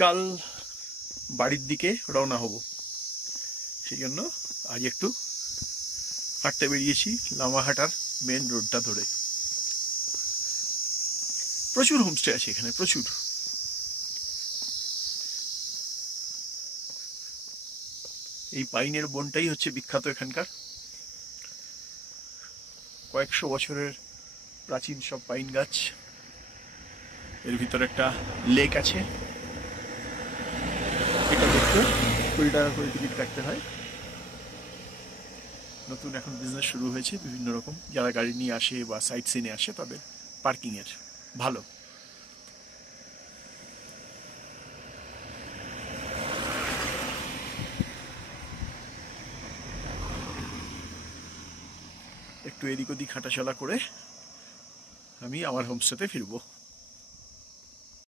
কাল বাড়ির দিকে রওনা হব, সেই জন্য আজ একটু হাঁটতে বেরিয়েছি লামাহাটার মেন রোডটা ধরে। প্রচুর হোমস্টে আছে এখানে, প্রচুর। এই পাইনের বনটাই হচ্ছে বিখ্যাত এখানকার। কয়েকশো বছরের প্রাচীন সব পাইন গাছ। এর ভিতরে একটা লেক আছে, এটা দেখতে 20 টাকা করে টিকিট কাটতে হয়। নতুন এখন বিজনেস শুরু হয়েছে বিভিন্ন রকম, যারা গাড়ি নিয়ে আসে বা সাইট সিনে আসে তাদের পার্কিংয়ের। ভালো। একটু এদিক ওদিক হাঁটাচলা করে আমি আমার হোমস্টেতে ফিরবো।